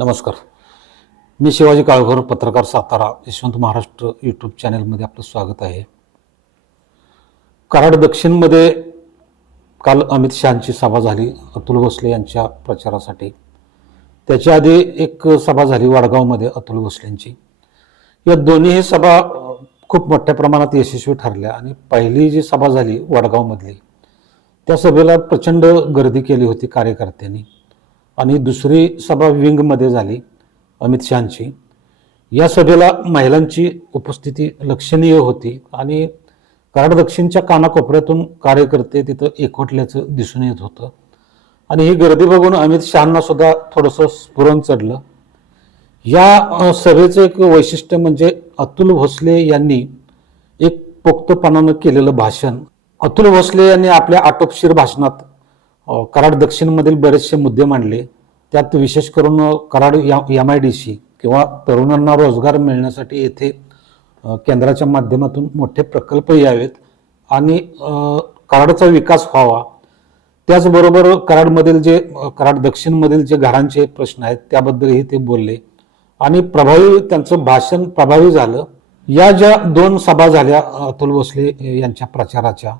नमस्कार. मी शिवाजी काळभोर, पत्रकार, सातारा, यशवंत महाराष्ट्र यूट्यूब चॅनलमध्ये आपलं स्वागत आहे. कराड दक्षिणमध्ये काल अमित शहांची सभा झाली अतुल भोसले यांच्या प्रचारासाठी. त्याच्या आधी एक सभा झाली वडगावमध्ये अतुल भोसलेंची. या दोन्ही सभा खूप मोठ्या प्रमाणात यशस्वी ठरल्या आणि पहिली जी सभा झाली वडगावमधली त्या सभेला प्रचंड गर्दी केली होती कार्यकर्त्यांनी. आणि दुसरी सभा विंगमध्ये झाली अमित शहांची. या सभेला महिलांची उपस्थिती लक्षणीय होती आणि कराड दक्षिणच्या कानाकोपऱ्यातून कार्यकर्ते तिथं एकवटल्याचं दिसून येत होतं. आणि ही गर्दी बघून अमित शहांना सुद्धा थोडंसं स्फुरण चढलं. या सभेचं एक वैशिष्ट्य म्हणजे अतुल भोसले यांनी एक पोक्तपणानं केलेलं भाषण. अतुल भोसले यांनी आपल्या आटोपशीर भाषणात कराड दक्षिणमधील बरेचसे मुद्दे मांडले. त्यात विशेष करून कराड MIDC किंवा तरुणांना रोजगार मिळण्यासाठी येथे केंद्राच्या माध्यमातून मोठे प्रकल्प यावेत आणि कराडचा विकास व्हावा. त्याचबरोबर कराड दक्षिणमधील जे घरांचे प्रश्न आहेत त्याबद्दलही ते बोलले आणि त्यांचं भाषण प्रभावी झालं. या ज्या दोन सभा झाल्या अतुल भोसले यांच्या प्रचाराच्या,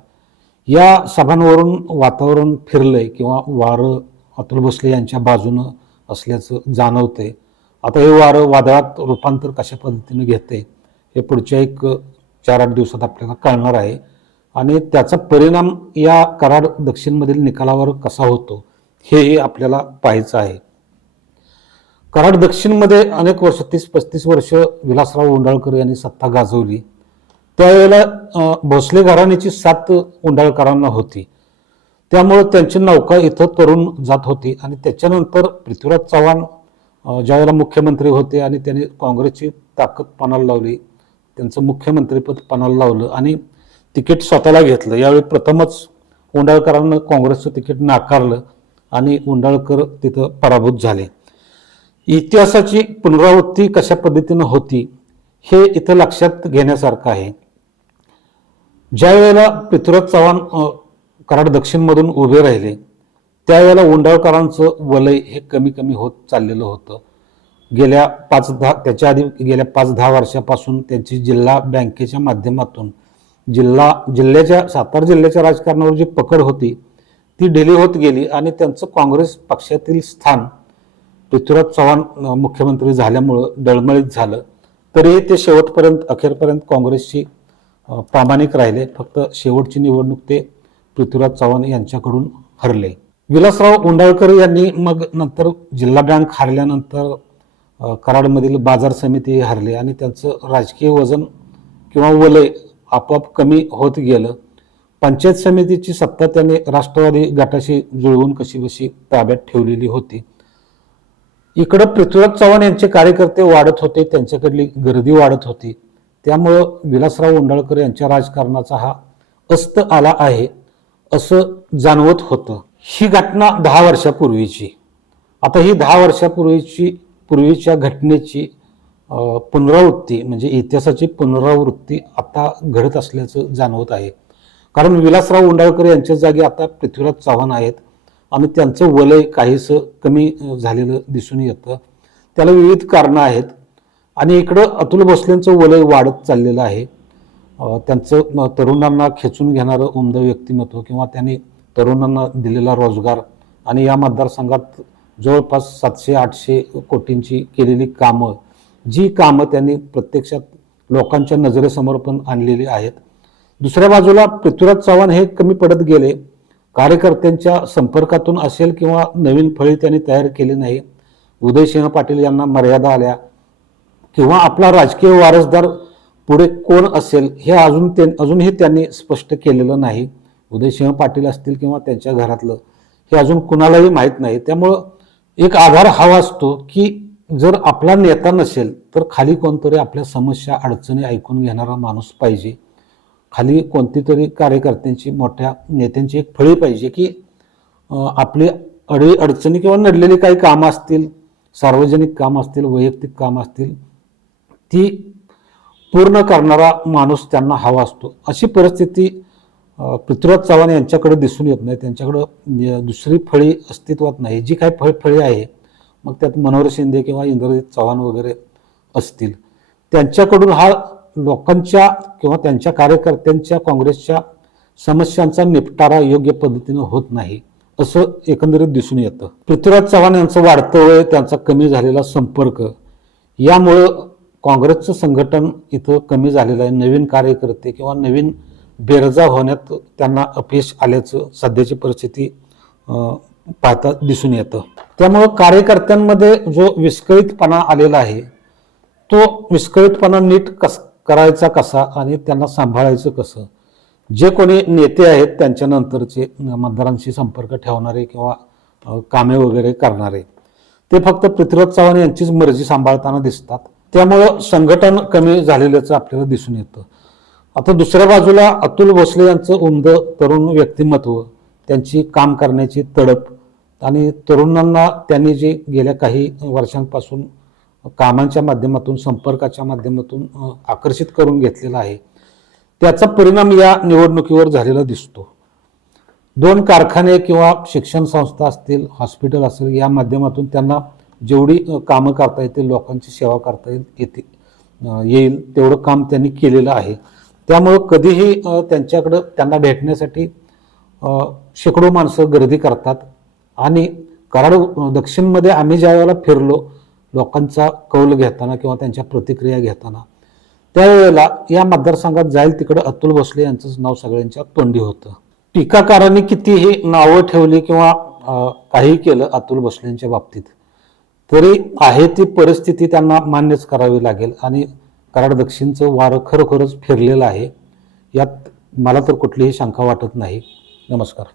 या सभांवरून वातावरण फिरलंय किंवा वारं अतुल भोसले यांच्या बाजूनं असल्याचं जाणवतंय. आता हे वारं वादळात रूपांतर कशा पद्धतीने घेते हे पुढच्या एक 4-8 दिवसात आपल्याला कळणार आहे आणि त्याचा परिणाम या कराड दक्षिणमधील निकालावर कसा होतो हे आपल्याला पाहायचं आहे. कराड दक्षिणमध्ये अनेक वर्ष 30-35 वर्ष विलासराव उंडाळकर यांनी सत्ता गाजवली. त्यावेळेला भोसले घराण्याची साथ उंडाळकरांना होती. त्यामुळे त्यांची नौका इथं तरुण जात होती आणि त्याच्यानंतर पृथ्वीराज चव्हाण ज्यावेळेला मुख्यमंत्री होते आणि त्यांनी काँग्रेसची ताकद पणाला लावली, त्यांचं मुख्यमंत्रीपद पणाला लावलं आणि तिकीट स्वतःला घेतलं. यावेळी प्रथमच उंडाळकरांना काँग्रेसचं तिकीट नाकारलं आणि उंडाळकर तिथं पराभूत झाले. इतिहासाची पुनरावृत्ती कशा पद्धतीनं होती हे इथं लक्षात घेण्यासारखं आहे. ज्या वेळेला पृथ्वीराज चव्हाण कराड दक्षिणमधून उभे राहिले त्यावेळेला उंडाळकरांचं वलय हे कमी कमी होत चाललेलं होतं. त्याच्या आधी गेल्या 5-10 वर्षापासून त्यांची जिल्हा बँकेच्या माध्यमातून सातारा जिल्ह्याच्या राजकारणावर जी पकड होती ती ढिली होत गेली आणि त्यांचं काँग्रेस पक्षातील स्थान पृथ्वीराज चव्हाण मुख्यमंत्री झाल्यामुळं डळमळीत झालं. तरीही ते अखेरपर्यंत काँग्रेसशी प्रामाणिक राहिले. फक्त शेवटची निवडणूक ते पृथ्वीराज चव्हाण यांच्याकडून हरले. विलासराव उंडाळकर यांनी मग नंतर जिल्हा बँक हारल्यानंतर कराडमधील बाजार समिती हरले आणि त्यांचं राजकीय वजन किंवा वलय आपोआप कमी होत गेलं. पंचायत समितीची सत्ता त्यांनी राष्ट्रवादी गटाशी जुळवून कशीबशी ताब्यात ठेवलेली होती. इकडं पृथ्वीराज चव्हाण यांचे कार्यकर्ते वाढत होते, त्यांच्याकडली गर्दी वाढत होती. त्यामुळं विलासराव उंडाळकर यांच्या राजकारणाचा हा अस्त आला आहे असं जाणवत होतं. ही घटना 10 वर्षापूर्वीची. आता ही 10 वर्षापूर्वीच्या घटनेची पुनरावृत्ती म्हणजे इतिहासाची पुनरावृत्ती आता घडत असल्याचं जाणवत आहे. कारण विलासराव उंडाळकर यांच्या जागी आता पृथ्वीराज चव्हाण आहेत आणि त्यांचं वलय काहीसं कमी झालेलं दिसून येतं. त्याला विविध कारणं आहेत आणि इकडं अतुल भोसलेंचं वलय वाढत चाललेलं आहे. त्यांचं तरुणांना खेचून घेणारं उमदं व्यक्तिमत्व किंवा त्यांनी तरुणांना दिलेला रोजगार आणि या मतदारसंघात जवळपास 700-800 कोटींची केलेली कामं, जी कामं त्यांनी प्रत्यक्षात लोकांच्या नजरेसमोर पण आणलेली आहेत. दुसऱ्या बाजूला पृथ्वीराज चव्हाण हे कमी पडत गेले. कार्यकर्त्यांच्या संपर्कातून असेल किंवा नवीन फळी त्यांनी तयार केली नाही. उदयसिंह पाटील यांना मर्यादा आल्या किंवा आपला राजकीय वारसदार पुढे कोण असेल हे अजूनही त्यांनी स्पष्ट केलेलं नाही. उदयसिंह पाटील असतील किंवा त्यांच्या घरातलं हे अजून कुणालाही माहीत नाही. त्यामुळं एक आधार हवा असतो की जर आपला नेता नसेल तर खाली कोणतरी आपल्या समस्या अडचणी ऐकून घेणारा माणूस पाहिजे. खाली कोणती तरी कार्यकर्त्यांची, मोठ्या नेत्यांची एक फळी पाहिजे की आपली अडचणी किंवा नडलेली काही कामं असतील, सार्वजनिक कामं असतील, वैयक्तिक कामं असतील, ती पूर्ण करणारा माणूस त्यांना हवा असतो. अशी परिस्थिती पृथ्वीराज चव्हाण यांच्याकडे दिसून येत नाही. त्यांच्याकडं दुसरी फळी अस्तित्वात नाही. जी काही फळी आहे मग त्यात मनोहर शिंदे किंवा इंद्रजित चव्हाण वगैरे असतील, त्यांच्याकडून हा लोकांच्या किंवा त्यांच्या कार्यकर्त्यांच्या काँग्रेसच्या समस्यांचा निपटारा योग्य पद्धतीनं होत नाही असं एकंदरीत दिसून येतं. पृथ्वीराज चव्हाण यांचं वाढतं वय, त्यांचा कमी झालेला संपर्क यामुळं काँग्रेसचं संघटन इथं कमी झालेलं आहे. नवीन कार्यकर्ते किंवा नवीन बेरजा होण्यात त्यांना अपयश आल्याचं सध्याची परिस्थिती पाहता दिसून येतं. त्यामुळं कार्यकर्त्यांमध्ये जो विस्कळीतपणा आलेला आहे तो विस्कळीतपणा नीट करायचा कसा आणि त्यांना सांभाळायचं कसं, जे कोणी नेते आहेत त्यांच्यानंतरचे मतदारांशी संपर्क ठेवणारे किंवा कामे वगैरे करणारे ते फक्त पृथ्वीराज चव्हाण यांचीच मर्जी सांभाळताना दिसतात. त्यामुळं संघटन कमी झालेल्याचं आपल्याला दिसून येतं. आता दुसऱ्या बाजूला अतुल भोसले यांचं उमदं तरुण व्यक्तिमत्व, त्यांची काम करण्याची तडप आणि तरुणांना त्यांनी जे गेल्या काही वर्षांपासून कामांच्या माध्यमातून संपर्काच्या माध्यमातून आकर्षित करून घेतलेला आहे, त्याचा परिणाम या निवडणुकीवर झालेला दिसतो. 2 कारखाने किंवा शिक्षण संस्था असतील, हॉस्पिटल असेल, या माध्यमातून त्यांना जेवढी कामं करता येतील, लोकांची सेवा करता येईल तेवढं काम त्यांनी केलेलं आहे. त्यामुळं कधीही त्यांच्याकडं त्यांना भेटण्यासाठी शेकडो माणसं गर्दी करतात आणि कराड दक्षिणमध्ये आम्ही ज्या वेळेला फिरलो लोकांचा कौल घेताना किंवा त्यांच्या प्रतिक्रिया घेताना, त्यावेळेला या मतदारसंघात जाईल तिकडं अतुल भोसले यांचंच नाव सगळ्यांच्या तोंडी होतं. टीकाकारांनी कितीही नावं ठेवली किंवा काही केलं अतुल भोसलेंच्या बाबतीत, तरी आहे ती परिस्थिती त्यांना मान्यच करावी लागेल आणि कराड दक्षिणचं वारं खरोखरच फिरलेलं आहे, यात मला तर कुठलीही शंका वाटत नाही. नमस्कार.